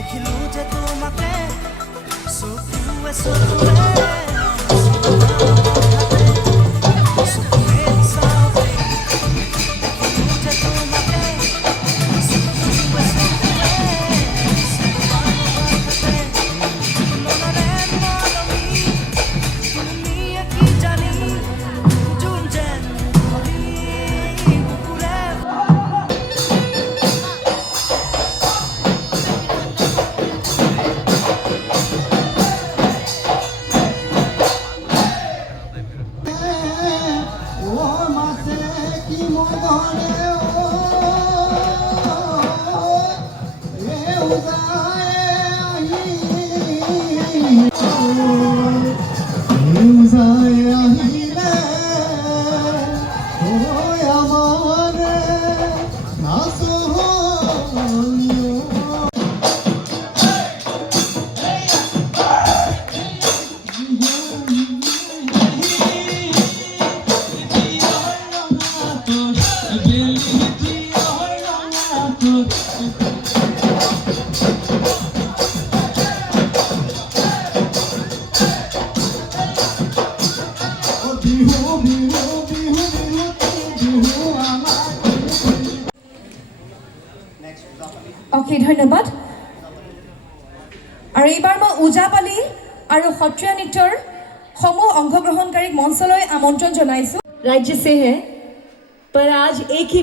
দেখিলো যে তোমাকে চকুৱে চকুৱে Okay, ধন্যবাদ। আৰু এইবাৰ মই ওজাপালি আৰু সত্ৰীয়া নৃত্যৰ সমূহ অংশগ্ৰহণকাৰীক মঞ্চলৈ আমন্ত্ৰণ জনাইছোঁ। राज्य से है पर आज एक ही